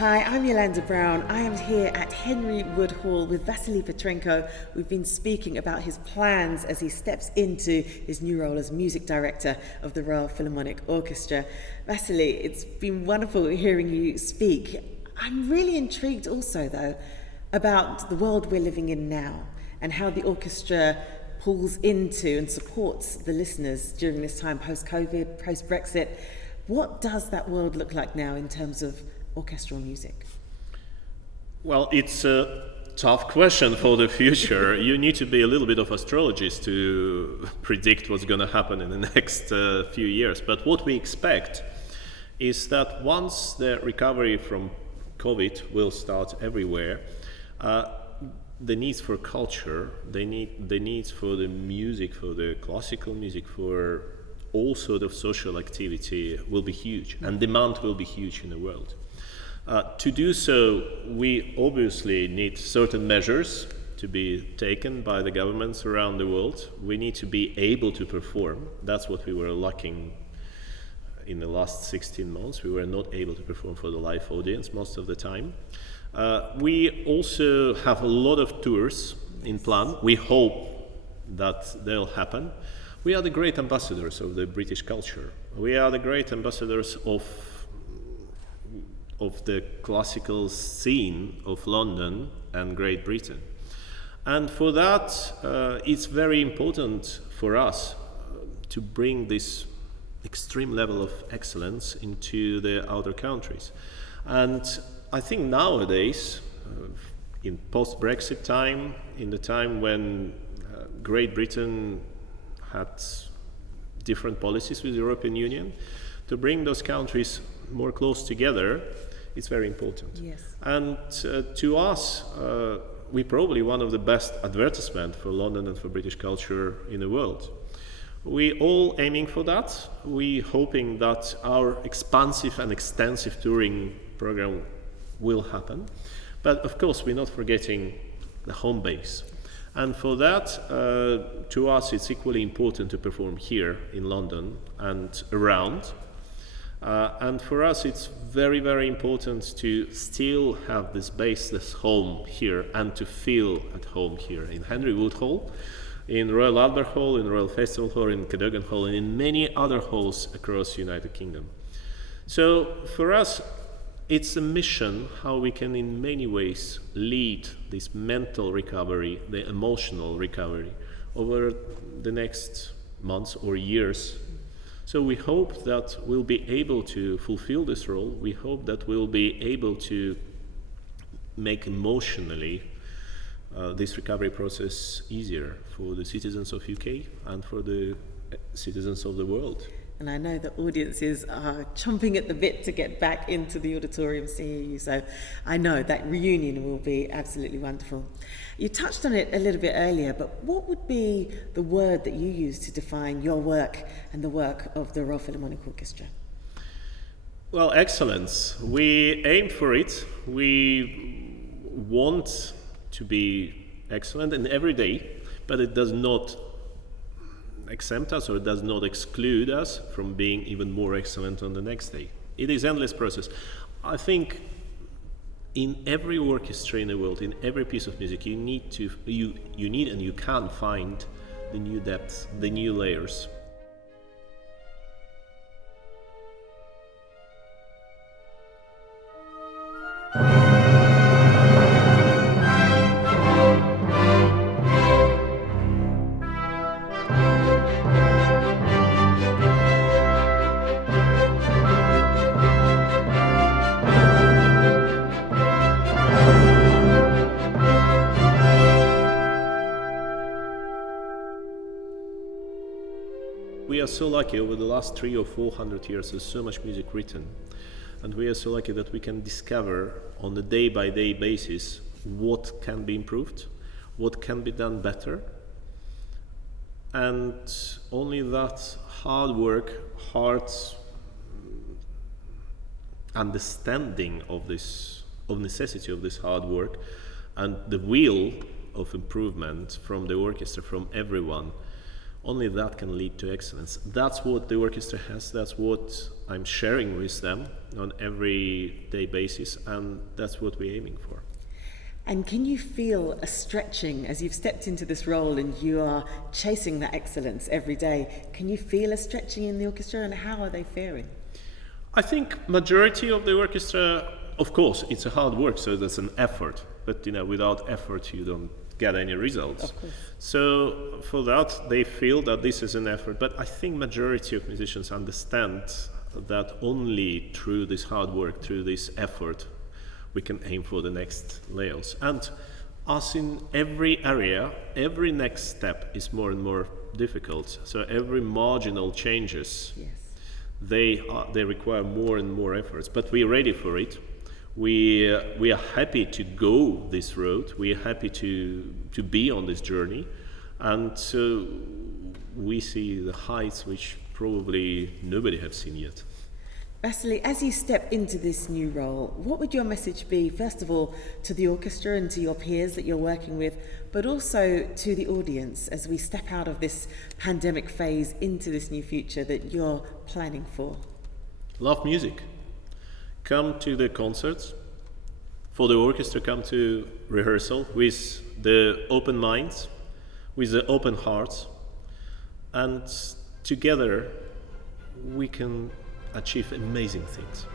Hi, I'm YolanDa Brown. I am here at Henry Wood Hall with Vasily Petrenko. We've been speaking about his plans as he steps into his new role as music director of the Royal Philharmonic Orchestra. Vasily, it's been wonderful hearing you speak. I'm really intrigued also, though, about the world we're living in now and how the orchestra pulls into and supports the listeners during this time, post-COVID, post-Brexit. What does that world look like now in terms of orchestral music? Well, it's a tough question for the future. You need to be a little bit of astrologist to predict what's going to happen in the next few years. But what we expect is that once the recovery from COVID will start everywhere, the needs for culture, the needs for the music, for the classical music, for all sort of social activity will be huge, and demand will be huge in the world. To do so, we obviously need certain measures to be taken by the governments around the world. We need to be able to perform. That's what we were lacking in the last 16 months. We were not able to perform for the live audience most of the time. We also have a lot of tours in plan. We hope that they'll happen. We are the great ambassadors of the British culture. We are the great ambassadors of the classical scene of London and Great Britain. And for that, it's very important for us to bring this extreme level of excellence into the outer countries. And I think nowadays, in post-Brexit time, in the time when Great Britain had different policies with the European Union, to bring those countries more close together, it's very important. Yes. And to us, we're probably one of the best advertisement for London and for British culture in the world. We all aiming for that. We hoping that our expansive and extensive touring program will happen. But of course, we're not forgetting the home base. And for that, to us, it's equally important to perform here in London and around. And for us, it's very, very important to still have this base, this home here, and to feel at home here in Henry Wood Hall, in Royal Albert Hall, in Royal Festival Hall, in Cadogan Hall, and in many other halls across the United Kingdom. So for us, it's a mission how we can in many ways lead this mental recovery, the emotional recovery over the next months or years. So we hope that we'll be able to fulfill this role. We hope that we'll be able to make emotionally this recovery process easier for the citizens of UK and for the citizens of the world. And I know the audiences are chomping at the bit to get back into the auditorium seeing you, so I know that reunion will be absolutely wonderful. You touched on it a little bit earlier, but what would be the word that you use to define your work and the work of the Royal Philharmonic Orchestra? Well, excellence. We aim for it. We want to be excellent in every day, but it does not exempt us or it does not exclude us from being even more excellent on the next day. It is endless process. I think in every orchestra in the world, in every piece of music, you need and you can find the new depths, the new layers. We are so lucky over the last 300 or 400 years, there's so much music written. And we are so lucky that we can discover on a day-by-day basis what can be improved, what can be done better. And only that hard work, hard understanding of necessity of this hard work, and the will of improvement from the orchestra, from everyone, only that can lead to excellence. That's what the orchestra has, that's what I'm sharing with them on everyday basis, and that's what we're aiming for. And can you feel a stretching as you've stepped into this role and you are chasing that excellence every day? Can you feel a stretching in the orchestra, and how are they faring? I think majority of the orchestra, of course, it's a hard work, so that's an effort. But without effort, you don't get any results. Of course. So for that, they feel that this is an effort. But I think majority of musicians understand that only through this hard work, through this effort, we can aim for the next layers. And as in every area, every next step is more and more difficult. So every marginal changes, Yes. they require more and more efforts. But we're ready for it. We are happy to go this road. We are happy to be on this journey, and so we see the heights which probably nobody has seen yet. Vasily, as you step into this new role, what would your message be, first of all, to the orchestra and to your peers that you're working with, but also to the audience as we step out of this pandemic phase into this new future that you're planning for? Love music. Come to the concerts. For the orchestra, come to rehearsal with the open minds, with the open hearts, and together we can achieve amazing things.